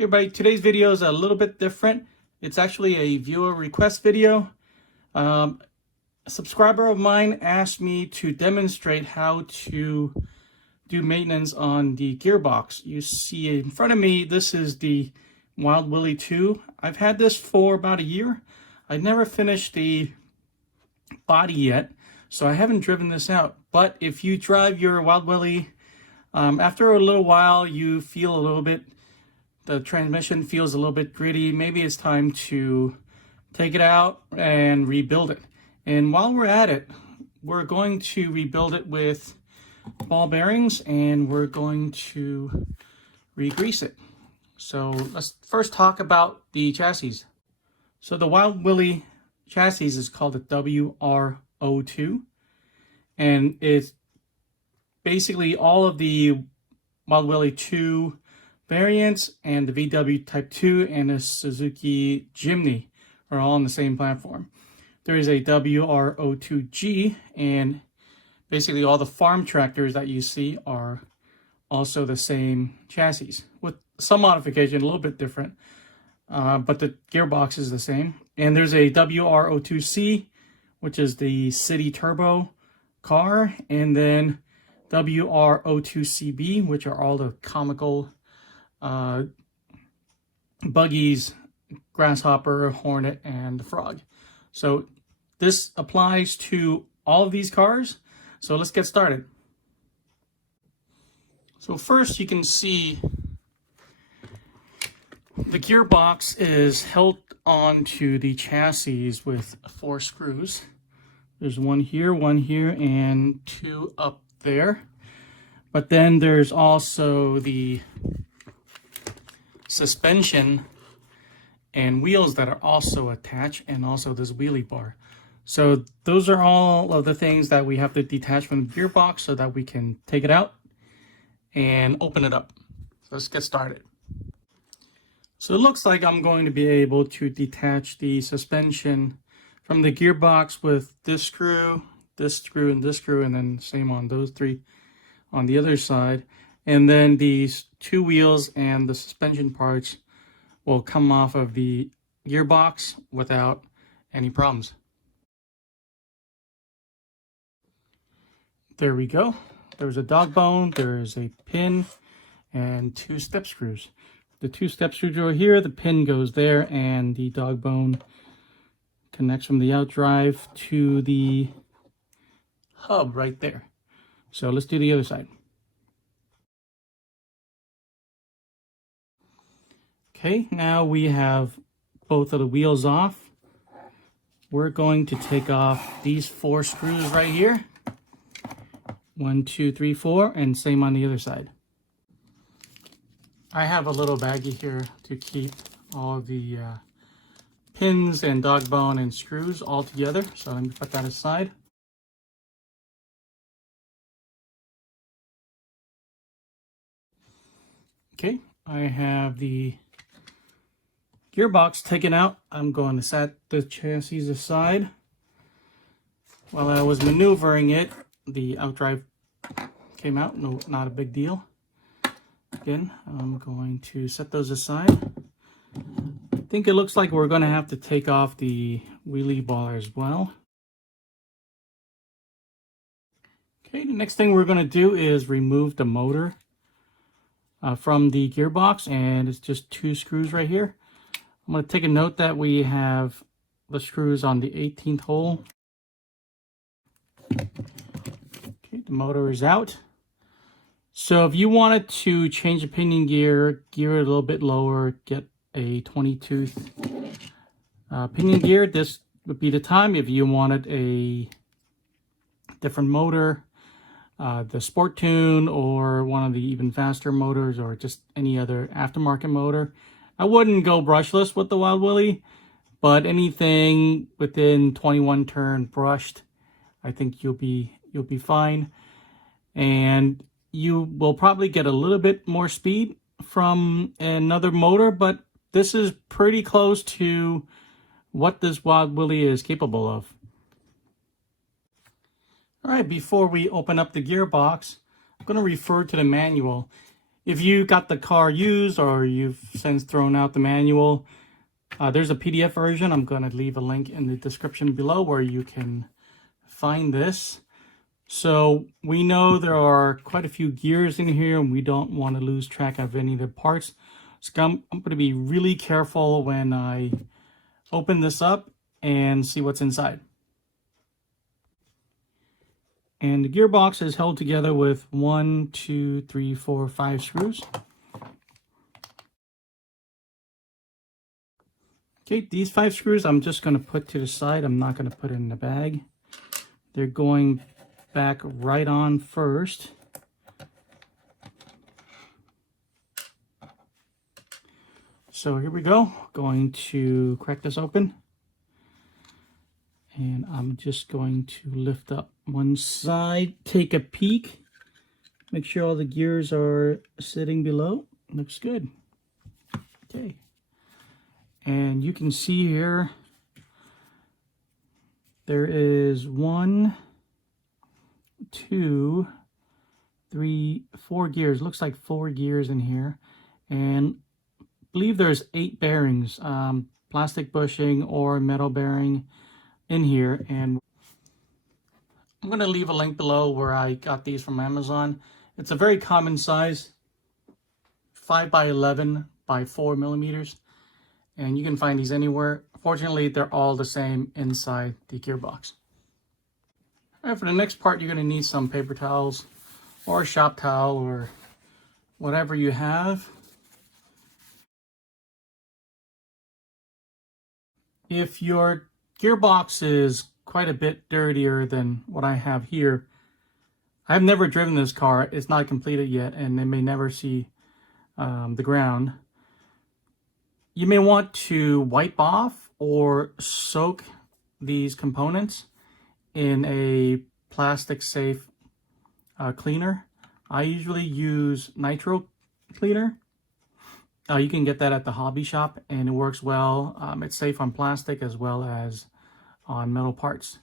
Hey everybody, today's video is a little bit different. It's actually a viewer request video. A subscriber of mine asked me to demonstrate how to do maintenance on the gearbox. You see in front of me, this is the Wild Willy 2. I've had this for about a year. I never finished the body yet, so I haven't driven this out. But if you drive your Wild Willy, after a little while, you feel a little bit, the transmission feels a little bit gritty. Maybe it's time to take it out and rebuild it. And while we're at it, we're going to rebuild it with ball bearings and we're going to re-grease it. So let's first talk about the chassis. So the Wild Willy chassis is called the WR-02, and it's basically all of the Wild Willy 2 variants and the VW Type 2 and the Suzuki Jimny are all on the same platform. There is a WR-02G, and basically all the farm tractors that you see are also the same chassis with some modification, a little bit different, but the gearbox is the same. And there's a WR-02C, which is the city turbo car, and then WR-02CB, which are all the comical buggies, Grasshopper, Hornet, and the Frog. So this applies to all of these cars. So let's get started. So first you can see the gearbox is held onto the chassis with 4 screws. There's one here, and 2 up there. But then there's also the suspension and wheels that are also attached, and also this wheelie bar. So those are all of the things that we have to detach from the gearbox so that we can take it out and open it up. So let's get started. So it looks like I'm going to be able to detach the suspension from the gearbox with this screw, and this screw, and then same on those 3 on the other side. And then these 2 wheels and the suspension parts will come off of the gearbox without any problems. There we go. There's a dog bone, there's a pin, and 2 step screws. The 2 step screws are here, the pin goes there, and the dog bone connects from the outdrive to the hub right there. So let's do the other side. Okay, now we have both of the wheels off. We're going to take off these 4 screws right here. 1, 2, 3, 4, and same on the other side. I have a little baggie here to keep all of the pins and dog bone and screws all together. So let me put that aside. Okay, I have the gearbox taken out. I'm going to set the chassis aside. While I was maneuvering it, the outdrive came out. No, not a big deal. Again, I'm going to set those aside. I think it looks like we're going to have to take off the wheelie bar as well. Okay, the next thing we're going to do is remove the motor from the gearbox, and it's just 2 screws right here. I'm going to take a note that we have the screws on the 18th hole. Okay, the motor is out. So if you wanted to change the pinion gear, gear it a little bit lower, get a 20-tooth pinion gear, this would be the time. If you wanted a different motor, the Sport Tune or one of the even faster motors, or just any other aftermarket motor, I wouldn't go brushless with the Wild Willy, but anything within 21 turn brushed, I think you'll be fine. And you will probably get a little bit more speed from another motor, but this is pretty close to what this Wild Willy is capable of. All right, before we open up the gearbox, I'm going to refer to the manual. If you got the car used or you've since thrown out the manual, there's a PDF version. I'm going to leave a link in the description below where you can find this. So we know there are quite a few gears in here and we don't want to lose track of any of the parts. So I'm going to be really careful when I open this up and see what's inside. And the gearbox is held together with 1, 2, 3, 4, 5 screws. Okay, these 5 screws I'm just going to put to the side. I'm not going to put it in the bag. They're going back right on first. So here we go. Going to crack this open. And I'm just going to lift up one side, take a peek, make sure all the gears are sitting below. Looks good. Okay. And you can see here, there is 1, 2, 3, 4 gears. Looks like 4 gears in here. And I believe there's 8 bearings, plastic bushing or metal bearing in here. And I'm going to leave a link below where I got these from Amazon. It's a very common size, 5 by 11 by 4 millimeters. And you can find these anywhere. Fortunately, they're all the same inside the gearbox. All right, for the next part, you're going to need some paper towels or a shop towel or whatever you have. If your gearbox is quite a bit dirtier than what I have here, I've never driven this car. It's not completed yet, and it may never see the ground. You may want to wipe off or soak these components in a plastic safe cleaner. I usually use nitro cleaner. You can get that at the hobby shop and it works well. It's safe on plastic as well as on metal parts.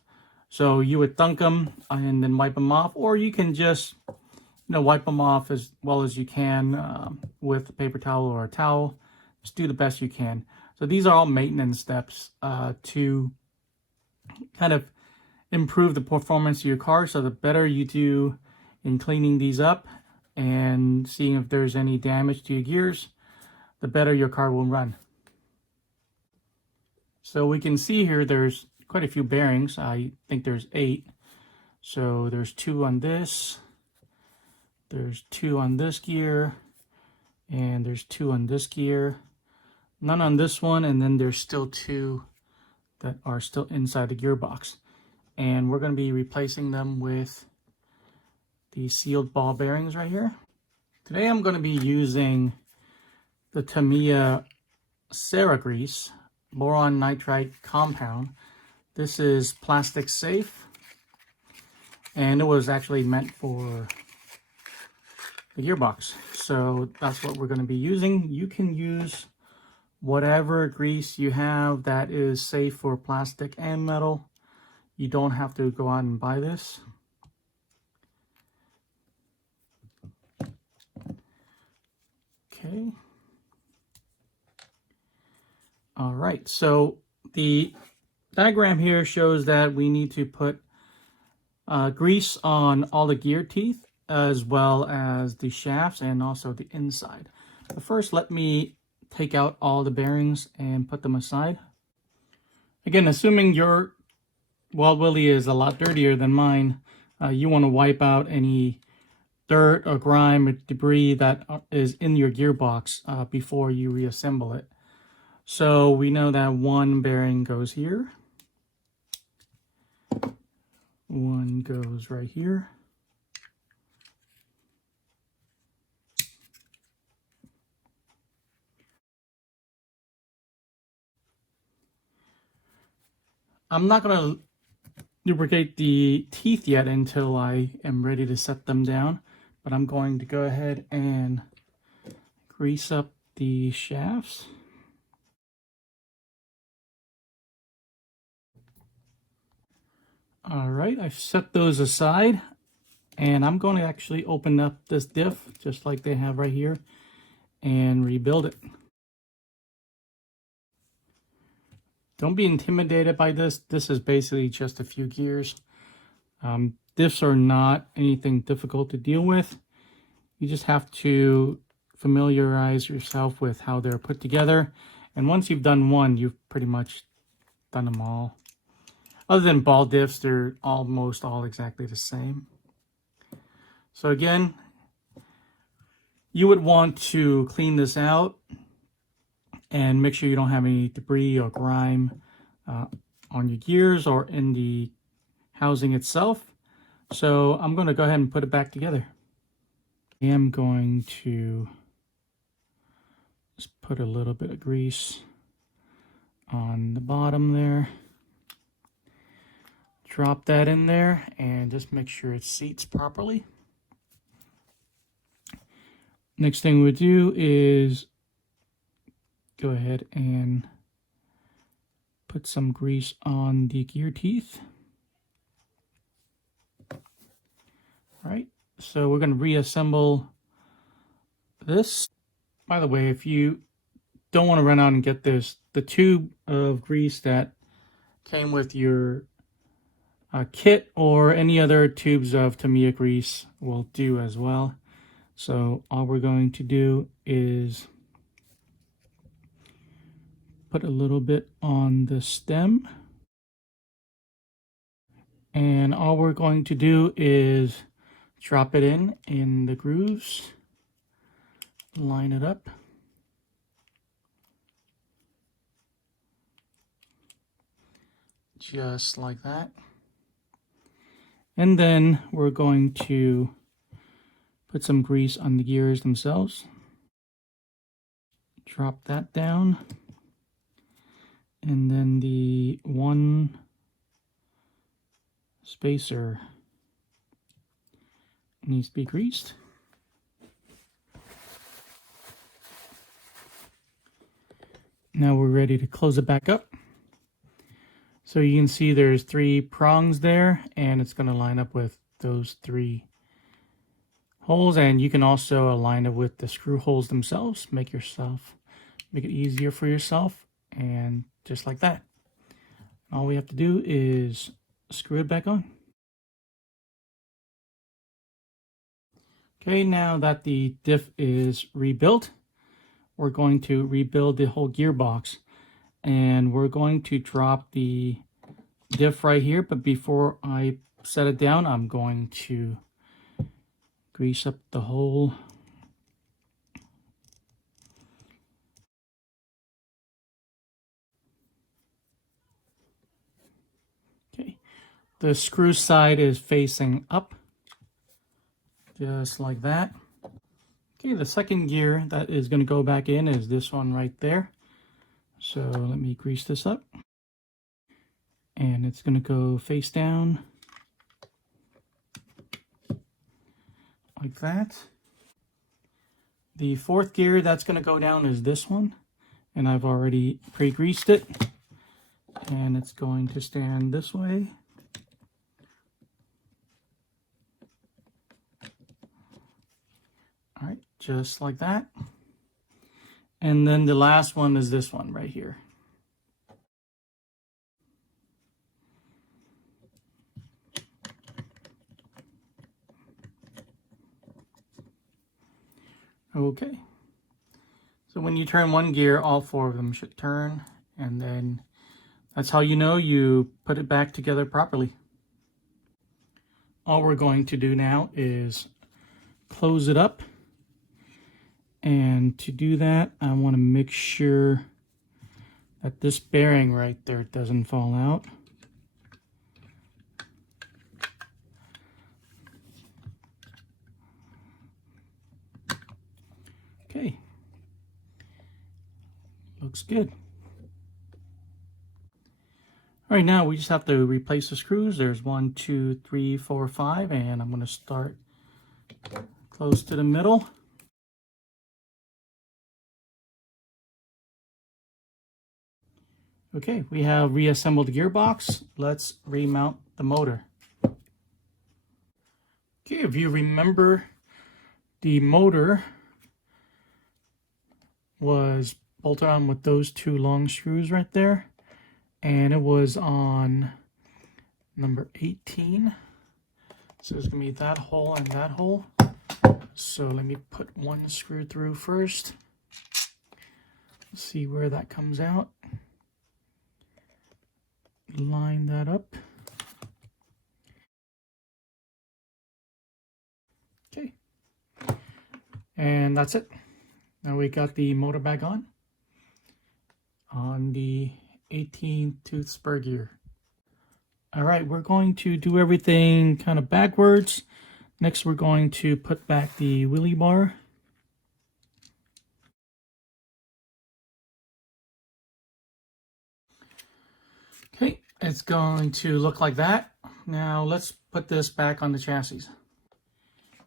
So you would dunk them and then wipe them off, or you can just wipe them off as well as you can with a paper towel or a towel. Just do the best you can. So these are all maintenance steps to kind of improve the performance of your car. So the better you do in cleaning these up and seeing if there's any damage to your gears, the better your car will run. So we can see here there's quite a few bearings. I think there's 8. So there's 2 on this, there's 2 on this gear, and there's 2 on this gear, none on this one, and then there's still 2 that are still inside the gearbox. And we're going to be replacing them with the sealed ball bearings right here. Today I'm going to be using the Tamiya Cera grease, boron nitride compound. This is plastic safe, and it was actually meant for the gearbox. So that's what we're going to be using. You can use whatever grease you have that is safe for plastic and metal. You don't have to go out and buy this. Okay. All right, so the diagram here shows that we need to put grease on all the gear teeth as well as the shafts and also the inside. But first, let me take out all the bearings and put them aside. Again, assuming your Wild Willy is a lot dirtier than mine, you want to wipe out any dirt or grime or debris that is in your gearbox before you reassemble it. So we know that one bearing goes here, one goes right here, I'm not going to lubricate the teeth yet until I am ready to set them down, but I'm going to go ahead and grease up the shafts. All right, I've set those aside. And I'm going to actually open up this diff, just like they have right here, and rebuild it. Don't be intimidated by this. This is basically just a few gears. Diffs are not anything difficult to deal with. You just have to familiarize yourself with how they're put together. And once you've done one, you've pretty much done them all. Other than ball diffs, they're almost all exactly the same. So again, you would want to clean this out and make sure you don't have any debris or grime on your gears or in the housing itself. So I'm going to go ahead and put it back together. I am going to just put a little bit of grease on the bottom there. Drop that in there and just make sure it seats properly. Next thing we do is go ahead and put some grease on the gear teeth. All right, so we're going to reassemble this. By the way, if you don't want to run out and get this, the tube of grease that came with your kit or any other tubes of Tamiya grease will do as well. So all we're going to do is put a little bit on the stem. And all we're going to do is drop it in the grooves. Line it up. Just like that. And then we're going to put some grease on the gears themselves. Drop that down. And then the one spacer needs to be greased. Now we're ready to close it back up. So you can see there's 3 prongs there, and it's going to line up with those 3 holes. And you can also align it with the screw holes themselves. Make it easier for yourself, and just like that. All we have to do is screw it back on. Okay, now that the diff is rebuilt, we're going to rebuild the whole gearbox. And we're going to drop the diff right here, but before I set it down, I'm going to grease up the hole. Okay, the screw side is facing up, just like that. Okay, the second gear that is going to go back in is this one right there. So let me grease this up. And it's going to go face down. Like that. The fourth gear that's going to go down is this one. And I've already pre-greased it. And it's going to stand this way. All right, just like that. And then the last one is this one right here. Okay. So when you turn one gear, all 4 of them should turn. And then that's how you know you put it back together properly. All we're going to do now is close it up. And to do that, I want to make sure that this bearing right there doesn't fall out. Okay. Looks good. All right, now we just have to replace the screws. There's 1, 2, 3, 4, 5, and I'm going to start close to the middle. Okay, we have reassembled the gearbox. Let's remount the motor. Okay, if you remember, the motor was bolted on with those two long screws right there, and it was on number 18. So it's going to be that hole and that hole. So let me put one screw through first. See where that comes out. Line that up. Okay. And that's it. Now we got the motor back on the 18-tooth spur gear. All right, we're going to do everything kind of backwards. Next, we're going to put back the wheelie bar. Okay, it's going to look like that. Now let's put this back on the chassis.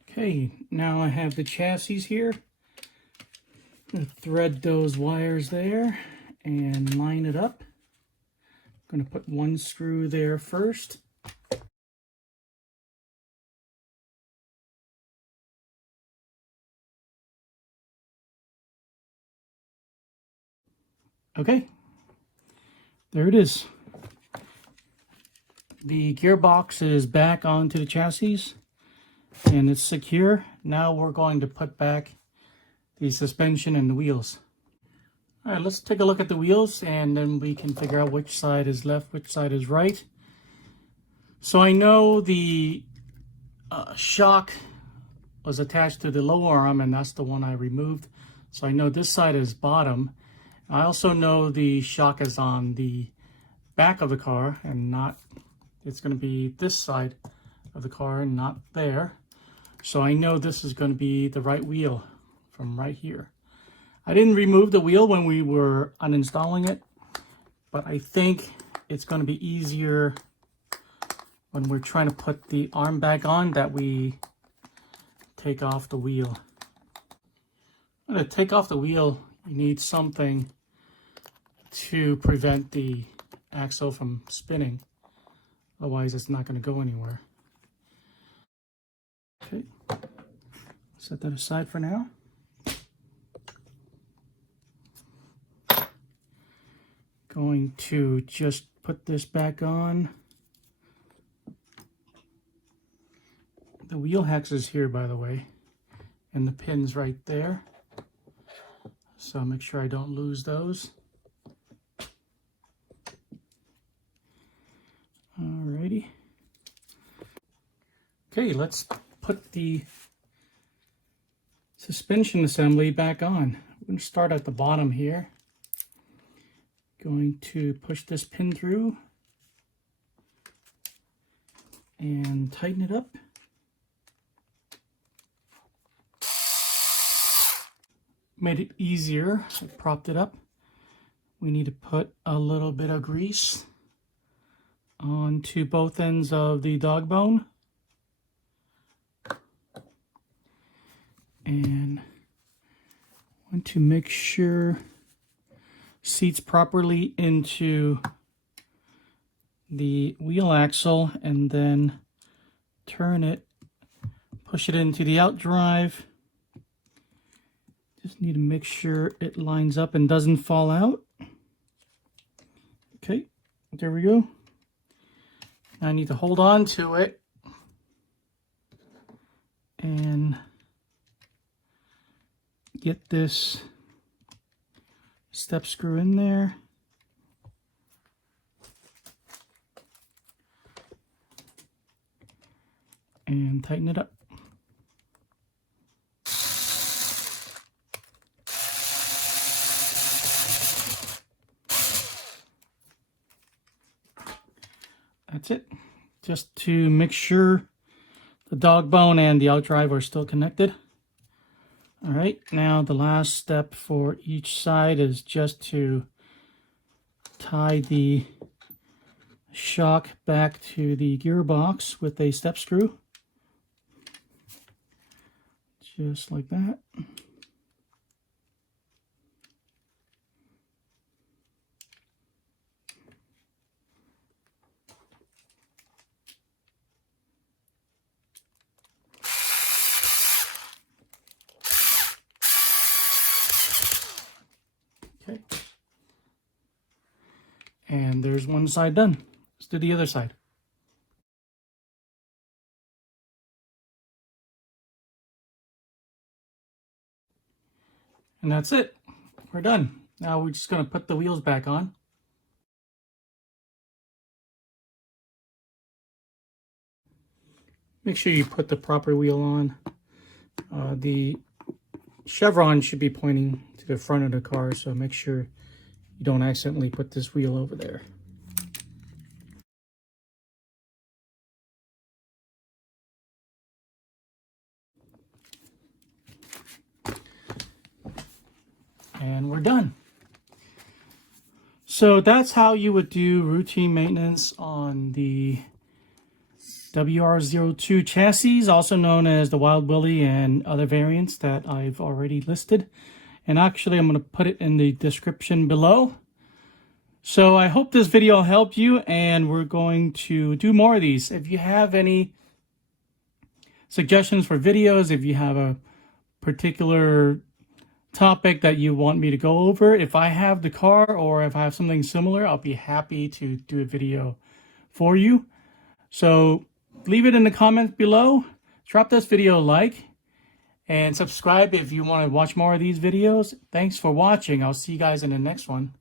Okay, now I have the chassis here. I'm going to thread those wires there and line it up. I'm going to put one screw there first. Okay, there it is. The gearbox is back onto the chassis and it's secure. Now we're going to put back the suspension and the wheels. All right, let's take a look at the wheels and then we can figure out which side is left, which side is right. So I know the shock was attached to the lower arm and that's the one I removed. So I know this side is bottom. I also know the shock is on the back of the car and not, it's going to be this side of the car and not there. So I know this is going to be the right wheel from right here. I didn't remove the wheel when we were uninstalling it, but I think it's going to be easier when we're trying to put the arm back on that we take off the wheel. To take off the wheel, you need something to prevent the axle from spinning. Otherwise, it's not going to go anywhere. Okay, set that aside for now. Going to just put this back on. The wheel hex is here, by the way, and the pin's right there. So make sure I don't lose those. Alrighty. Okay, let's put the suspension assembly back on. We're going to start at the bottom here. Going to push this pin through and tighten it up. Made it easier. I propped it up. We need to put a little bit of grease onto both ends of the dog bone. And want to make sure seats properly into the wheel axle and then turn it, push it into the out drive. Just need to make sure it lines up and doesn't fall out. Okay, there we go. I need to hold on to it and get this step screw in there. And tighten it up. That's it. Just to make sure the dog bone and the out drive are still connected. All right, now the last step for each side is just to tie the shock back to the gearbox with a step screw. Just like that. And there's one side done. Let's do the other side. And that's it. We're done. Now we're just going to put the wheels back on. Make sure you put the proper wheel on. The chevron should be pointing to the front of the car, so make sure you don't accidentally put this wheel over there. And we're done. So that's how you would do routine maintenance on the WR-02 chassis, also known as the Wild Willy and other variants that I've already listed. And actually, I'm going to put it in the description below. So I hope this video helped you, and we're going to do more of these. If you have any suggestions for videos, if you have a particular topic that you want me to go over, if I have the car or if I have something similar, I'll be happy to do a video for you. So leave it in the comments below. Drop this video a like and subscribe if you want to watch more of these videos. Thanks for watching. I'll see you guys in the next one.